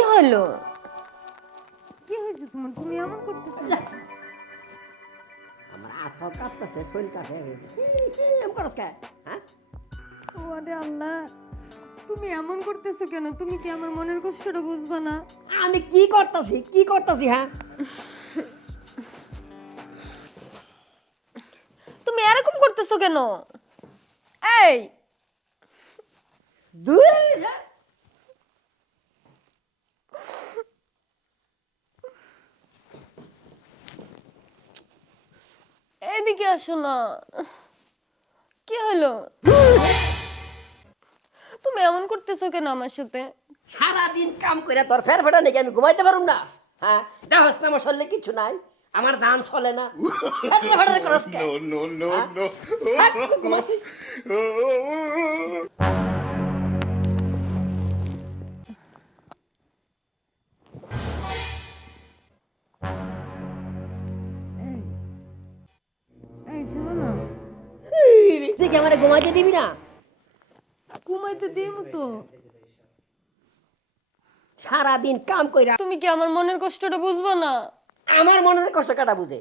কি হলো? কি হয়েছে তোমার? তুমি এমন করতেছো? আমার আত্মা কাঁপতেছে, শরীর কাঁপে। এমন করছ কে? হ্যাঁ? ওরে আল্লাহ, তুমি এমন করতেছো কেন? তুমি কি আমার মনের কষ্টটা বুঝবা না? আমি কি করতেছি হ্যাঁ? তুমি এরকম করতেছো কেন? এই দূর এদিকে আসো না। কি হলো? তুমি এমন করতেছো কেন আমার সাথে? সারাদিন কাম করে তোর ফের ফেটা নাকি আমি ঘুমাইতে পারুম না? হ্যাঁ, দেখস না আমার শরীরে কিছু নাই, আমার ধান চলে না। ফেটে ফেটে করস কে? No, no, হ্যাঁ? no, হাট, ঘুমাইতে। no. এই শোনো না, তুই কি আমার ঘুমাইতে দিবি না? ঘুমাইতে দিমু তো। সারাদিন কাম কইরা তুমি কি আমার মনের কষ্টটা বুঝবা না? আমার মনের কষ্ট কাটা বুঝে।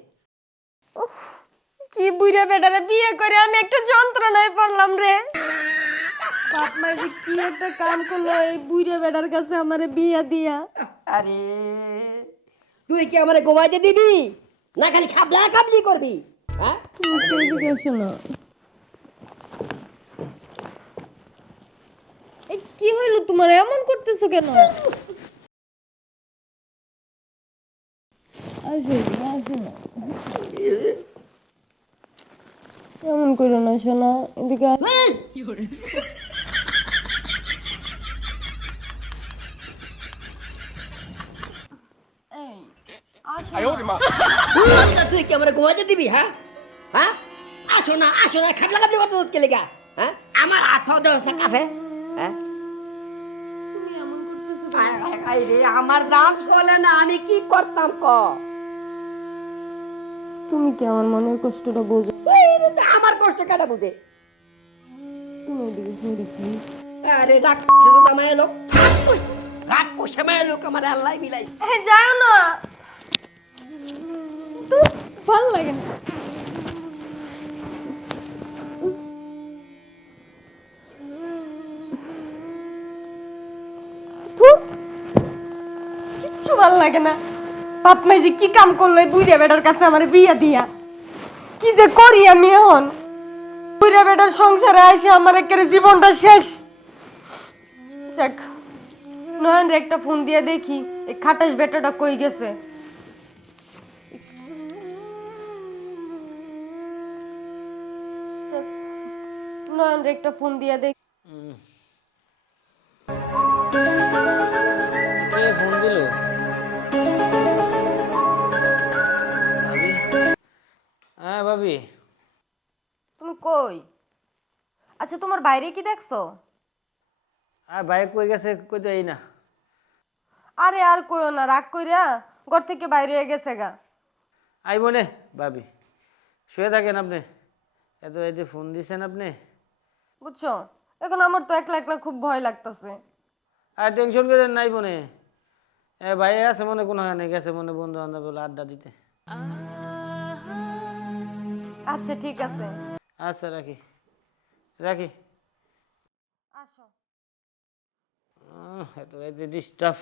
কি বুইরা বেটারে বিয়ে করে আমি একটা যন্ত্রণায় পড়লাম রে। বাপ মাই যে কি একটা কাম করলো এই বুইরা বেটার কাছে আমারে বিয়ে দিয়া। আরে তুই কি আমার ঘুমাইতে দিবি না খালি খাবলা খাবলি করবি? হ্যাঁ, তুমি একটু এদিকে আসো না। এই কি হইলো তোমার? এমন করতেছো কেন? আসো এদিকে, আসো না। এমন করো না শোনা, এদিকে এই আসো না। তুই কি আমার ঘুমাইতে দিবি? হ্যাঁ হ্যাঁ, আসো না খাবলা খাবলি করতে কে লেগা? হ্যাঁ, আমার হাত পাও দেওয়াস না কাফে? হ্যাঁ, তুমি এমন করতেছো কেন? আয়, আয়, আয় রে, আমার দাম চলে না, আমি কি করতাম ক? তুমি কি আমার মনের কষ্টটা বোঝো? এই রে, আমার কষ্ট কাটা বুঝে। তুমি এদিকে সরি প্লিজ। আরে রাগ করছে তো আমার লোক, তুই রাগ করছে মায়ের লোক আমার আল্লাহ মিলাই। এ যাও না তো, ভাল লাগে না। ধুর, কিচ্ছু ভাল লাগে না। বাপ মাই যে কি কাম করলো এই বুইড়া বেটার কাছে আমার বিয়া দিয়া। কি যে করি আমি এখন? বুইড়া বেটার সংসারে এসে আমার একেবারে জীবনটা শেষ। যাক, নয়ন রে একটা ফোন দিয়ে দেখি এই খাটাস বেটাটা কই গেছে। যাক, নয়ন রে একটা ফোন দিয়ে দেখি। কে ফোন দিল? ভাবি? হ্যাঁ ভাবি। তুমি কই? আচ্ছা তোমার বাইরে কি দেখছো? বাইক কই গেছে কই তো এই না। আরে আর কইও না, রাগ কইরা ঘর থেকে বাইরে হয়ে গেছে গা। আইব নে ভাবি, শুয়ে থাকেন আপনি। এত এই যে ফোন দিছেন আপনি। বুঝছো, এখন আমার তো একলা একলা খুব ভয় লাগতেছে। আর টেনশন করেন নাই বোনে। ভাই আছে মনে কোনো গেছে মনে বন্ধু বান্ধব বলে আড্ডা দিতে। আচ্ছা ঠিক আছে, আচ্ছা রাখি রাখি। আসো। এত এই যে ডিস্টার্ব।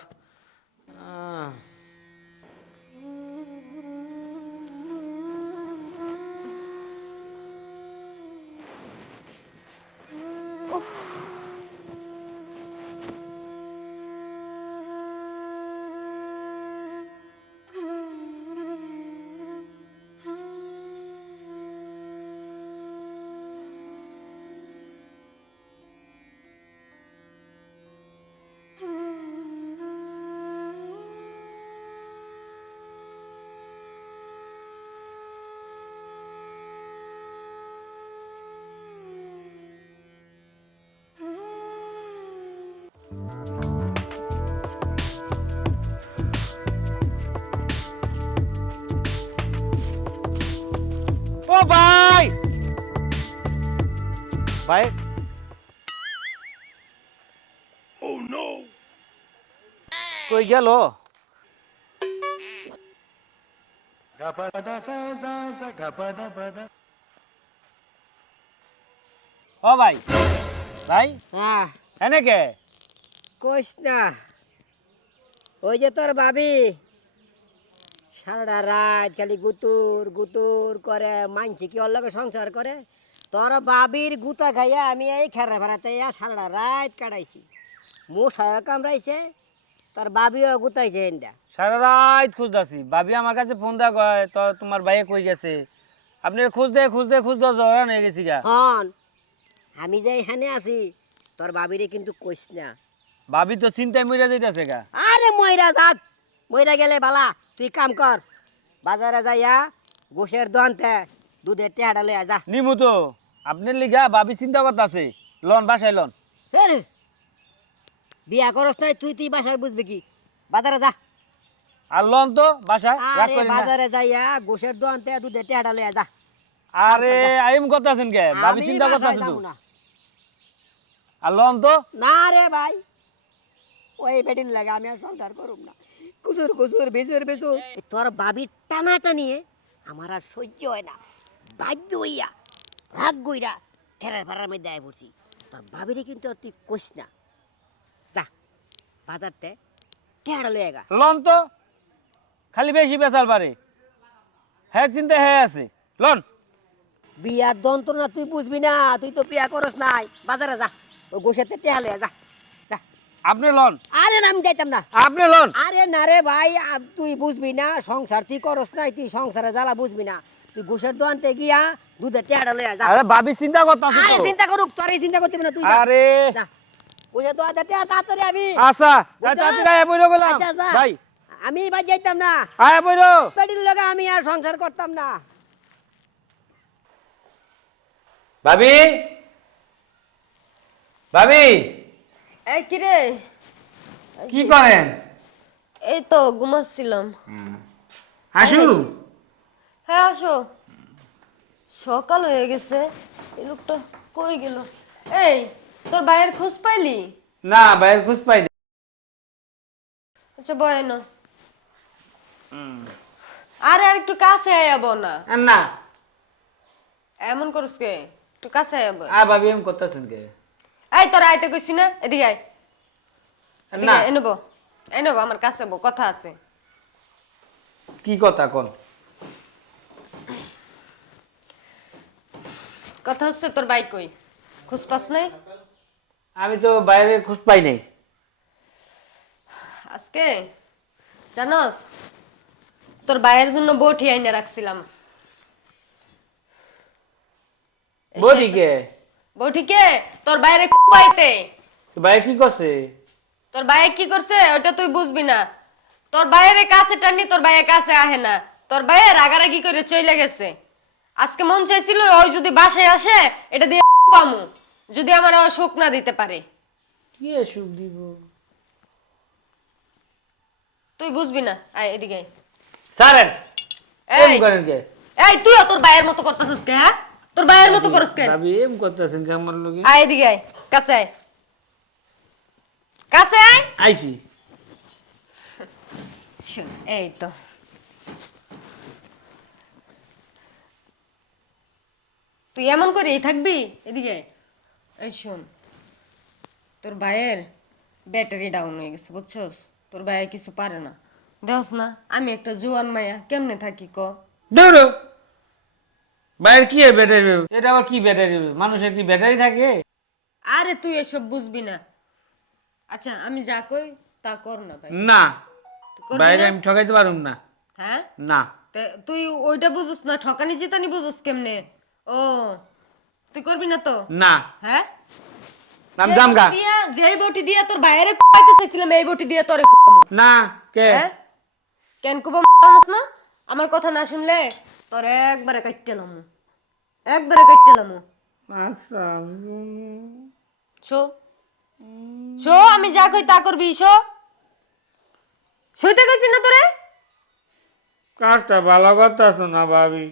ও ভাই ভাই, কই গেল? ও ভাই, ভাই হ্যাঁ এনে কে? কইস না, ওই যে তোর ভাবি সারাটা রাত খালি গুতুর গুতুর করে, মানছি কি ওর লগে সংসার করে। তোর বাবির গুতা খাইয়া আমি এই খেরা ফেরাতে সারাটা রাত কাটাইছি। মশাও কামড়াইছে, তোর বাবিও গুতাইছে এন্ডা। সারা রাত খুঁজতাছি, ভাবি আমার কাছে ফোন দা কয় তো তোমার ভাইয়ে কই গেছে। আপনি খুঁজতে জড়ান হয়ে গেছি গা। হন, আমি যে এখানে আছি তোর বাবিরে কিন্তু কইস না। ভাবি তো চিন্তায় মইরা যাইতাছে গা। আরে ময়রা যাক, ময়রা গেলে বালা, তুই কাম কর, বাজারে যাইয়া গোশের দোকানতে দুধের টেহাটা লইয়া যা। নিমু তো, আপনার লিগা ভাবি চিন্তা করতেছে, লন বাসায় লন। হেরে, বিয়া করস নাই তুই, তুই বাসার বুঝবি কি, বাজারে যা। আর লন তো বাসায় রাগ আরে করি না। বাজারে যাইয়া গোশের দোকানতে দুধের টেহাটা লইয়া যা। আরে আইম করতেছেন কে, ভাবি আমি চিন্তা বাসায় করতেছে তো। যাবো না। আর লন তো। না রে ভাই, ওই বেটির লাগে আমি আর সংসার করুম না। কুচুর কুচুর বিচুর বিচুর তোর বাবির টানাটা নিয়ে আমার আর সহ্য হয় না। বাধ্য হইয়া রাগ গইরা ঠেরার ফারার মধ্যে আয় পড়ছি। তোর বাবিরে কিন্তু আর তুই কইস না, যা বাজারতে ঠেহাটা লইয়া গা। লন তো, খালি বেশি বেচাল পারে, হ্যাঁ চিন্তা হ্যাঁ আছে, লন। বিয়ার যন্ত্রণা তুই বুঝবি না, তুই তো বিয়া করস নাই। বাজারে যা, ওই গোসাতে টেহা লইয়া যা, যা। আপনি লন, আরে না, আমি যাইতাম না। আপনি লন। আরে না রে ভাই, তুই বুঝবি না সংসার, তুই করস নাই, তুই সংসারে জ্বালা বুঝবি না। তুই গোসের দোকানতে গিয়া দুধের টেহাটা লইয়া যা। আরে ভাবি চিন্তা করতেছে আরে তো। চিন্তা করুক, তোর এই চিন্তা করতে হবে না, তুই যা। আরে যা, গোসের দোকানতে টেহা তাড়াতাড়ি আমি। আচ্ছা, বুঝা? তাড়াতাড়ি আয়া বইরো গেলাম আচ্ছা, যা। ভাই, আমি ভাই যাইতাম না, আয়া বইরো। পেটির লগে আমি আর সংসার করতাম না। ভাবি, ভাবি এই কিরে, কি করেন? এই তো ঘুমাচ্ছিলাম। হাসু, হ্যাঁ আসো, সকাল হয়ে গেছে, এই লোকটা কই গেল? এই তোর ভাইয়ের খোঁজ পাইলি? না ভাইয়ের খোঁজ পাইনি। আচ্ছা বয় না, আরে আর একটু কাছে আয়াব না, না এমন করস কে, একটু কাছে আয়াব। ভাবি এম করতেছেন কে? এই তোর আইতে কইছি না, এদিকে আয়, এদিকে না আয়, এনেবো আমার কাছে বো, কথা আছে। কি কথা কোন? কথা হচ্ছে তোর ভাই কই, খোঁজ পাস নাই? আমি তো বাইরে খোঁজ পাই নাই। আজকে জানোস তোর ভাইয়ের জন্য বটি আইনা রাখছিলাম। বলি কে? বটি কে? তোর বাইরে পাইতে। ভাই কি করছে? তোর ভাই কি করছে ওটা তুই বুঝবি না। তোর ভাইয়ের কাছে টানি, তোর ভাইয়ের কাছে আহে না। তোর ভাইয়ের রাগারাগি করে চলে গেছে। আজকে মন চাইছিল ওই যদি বাসায় আসে এটা দিয়ে পামু, যদি আমার সুখ না দিতে পারে। কি সুখ দিব? তুই বুঝবি না, আয় এদিকে আয়। স্যারেন এম এই করেন কে? এই তুইও তোর ভাইয়ের মতো করতেছিস কে? হ্যাঁ, তোর ভাইয়ের মতো করছিস কে? ভাবি এম করতেছেন কে আমার লগে? আয় এদিকে আয়, কাছে আয়, কাছে আয়। আইছি। শোন, এই তো তুই এমন করেই থাকবি। এদিকে আয়। এই শোন, তোর ভাইয়ের ব্যাটারি ডাউন হয়ে গেছে বুঝছস। তোর ভাই কিছু পারে না, দেখস না আমি একটা জোয়ান মাইয়া কেমনে থাকি ক। দৌড়ো বাইরে কি ব্যাটারি? এটা আবার কি ব্যাটারি? মানুষের কি ব্যাটারি থাকে? আরে তুই এসব বুঝবি না। আচ্ছা আমি যা কই তা কর না ভাই। না তুই করবি বাইরে না? আমি ঠকাইতে পারুম না। হ্যাঁ, না তুই ওইটা বুঝস না, ঠকানি জিতানি বুঝস কেমনে? ও তুই করবি না তো? না হ্যাঁ, নাম জামগা। যেই বটি দিয়া তোর বাইরে কুপাইতে চাইছিলাম এই বটি দিয়ে তোরে কুপামু। না কে? হ্যাঁ, কেন কুপামস না? আমার কথা না শুনলে তোর একবারে কাটতে লামু, একবারে কাটতে লামু। আচ্ছা শো শো, আমি যা কই তা করবি। শো, শুইতে গেছি না তোরে? কাজটা ভালো করতেছ না ভাবি।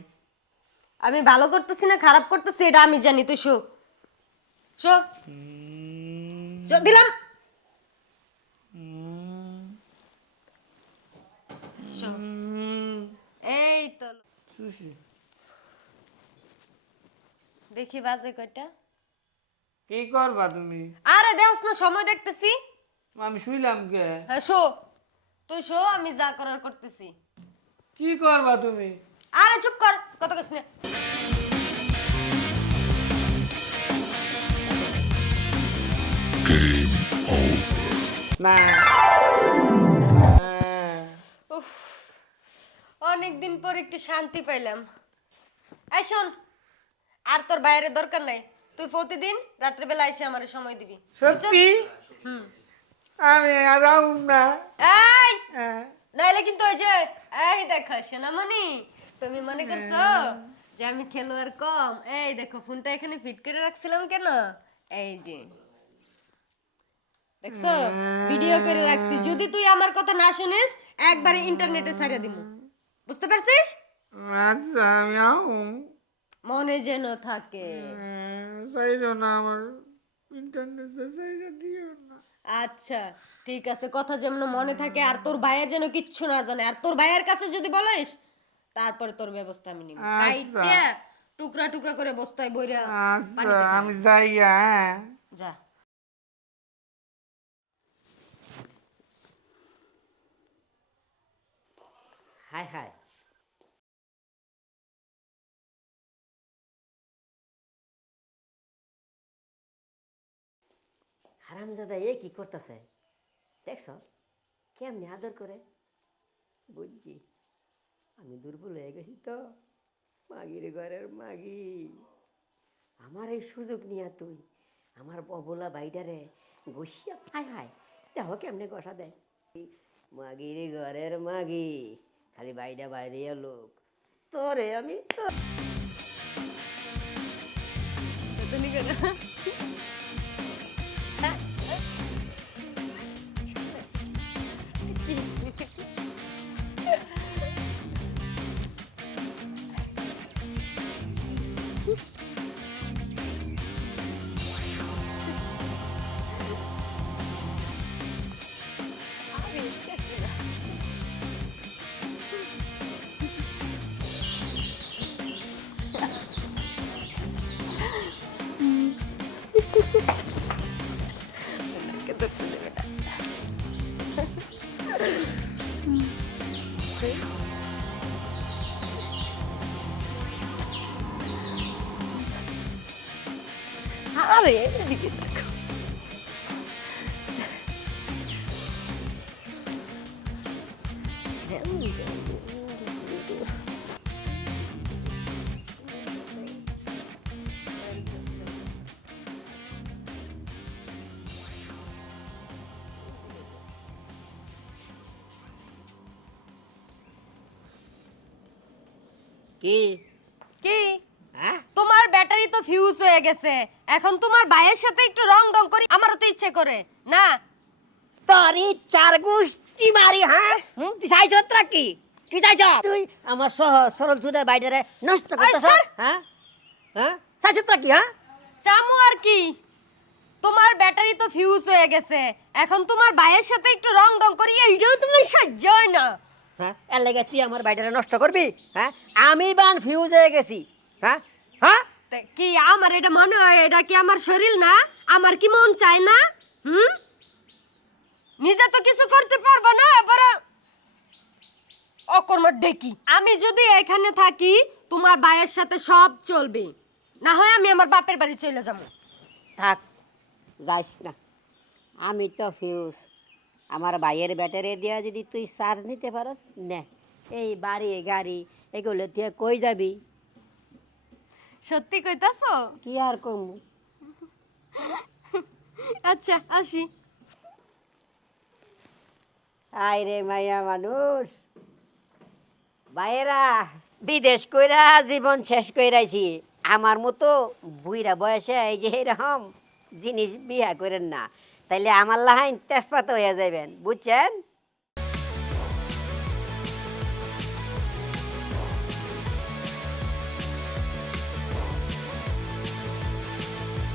আমি ভালো করতেছি না খারাপ করতেছি এটা আমি জানি। তুই শো, শো, শো দিলাম। শো। এই তো দেখি বাজে কয়টা। কি করবা তুমি? আরে দেওস না, সময় দেখতেছি। আমি শুইলাম কে? হ্যাঁ শো, তুই শো, আমি যা করার করতেছি। কি করবা তুমি? আরে চুপ কর, কথা কইস না। না উফ, অনেকদিন পর একটু শান্তি পাইলাম। এই শোন, আর তোর বাইরে দরকার নাই, তুই প্রতিদিন রাত্রেবেলা এসে আমার সময় দিবি। সত্যি? হুম। আমি আর আউম না। এই হ্যাঁ। নাইলে কিন্তু ওই যে, এই দেখো সোনামণি, তুমি মনে করছো যে আমি খেলোয়াড় কম? এই দেখো ফোনটা এখানে ফিট করে রাখছিলাম কেন, এই যে দেখছো, ভিডিও করে রাখছি। যদি তুই আমার কথা না শুনিস একবারে ইন্টারনেটে ছাড়িয়ে দিব, বুঝতে পারছিস? আচ্ছা আমি আউম। মনে যেন থাকে। চাইছো না আমার ইন্টারনেটে চাইছো দিও না। আচ্ছা ঠিক আছে, কথা যেন মনে থাকে, আর তোর ভাইয়া যেন কিচ্ছু না জানে। আর তোর ভাইয়ের কাছে যদি বলিস, তারপরে তোর ব্যবস্থা আমি নিব। আচ্ছা। কাইটা টুকরা টুকরা করে বস্তায় বইরা আচ্ছা পানিতে ফেলে। আমি যাই। হ্যাঁ। যা। হায় হায়, হারামজাদা এ কি করতেছে দেখছ, কেমনি আদর করে। বুঝছি আমি দুর্বল হয়ে গেছি তো, মাগির ঘরের মাগি। আমার এই সুযোগ নিয়ে তুই আমার ববলা বাইডারে বসিয়া, হায় হায় দেখো কেমনে গসা দেয়। মাগির ঘরের মাগি, খালি বাইডা বাইরে লোক, তোরে আমি তো আরে এদিকে দেখো। কি কি? হ্যাঁ, তোমার ব্যাটারি তো ফিউজ হয়ে গেছে, এখন তোমার ভাইয়ের সাথে একটু রং ডং করি, আমারও তো ইচ্ছে করে না। তোরই চার গুষ্টি মারি। হ্যাঁ, তুই চাইছ তোরা কি কি চাইছ তুই? আমার সহজ সরল সুদে বাইরে নষ্ট করতেছ। স্যার। হ্যাঁ হ্যাঁ, চাইছ তোরা কি? হ্যাঁ, চামু আর কি, তোমার ব্যাটারি তো ফিউজ হয়ে গেছে, এখন তোমার ভাইয়ের সাথে একটু রং ডং করি, এইটাও তোমার সহ্য হয় না। হ্যাঁ, এর লেগে তুই আমার বাইরে নষ্ট করবি? হ্যাঁ, আমি বান ফিউজ হয়ে গেছি। হ্যাঁ হ্যাঁ, তা কি আমার এটা মনে হয় এটা কি আমার শরীর না? আমার কি মন চায় না? হুম, নিজে তো কিছু করতে পারবো না, এবার অকর্ম ডেকি। আমি যদি এখানে থাকি তোমার ভাইয়ের সাথে সব চলবে, না হয় আমি আমার বাপের বাড়ি চলে যাবো। থাক, যাইস না। আমি তো ফিউজ, আমার ভাইয়ের ব্যাটারি দিয়া যদি তুই চার্জ নিতে পারস নে। এই বাড়ি গাড়ি এগুলো তুই কই যাবি? সত্যি কইতাছো? কি আর কম। আচ্ছা আসি। আয় রে মাইয়া মানুষ, ভাইয়েরা বিদেশ কইরা জীবন শেষ কইরাইছি। আমার মতো বুইরা বয়সে এই যে এরকম জিনিস বিয়া করেন না, তাইলে আমার লাহাইন তেজপাত হইয়া যাবেন, বুঝছেন?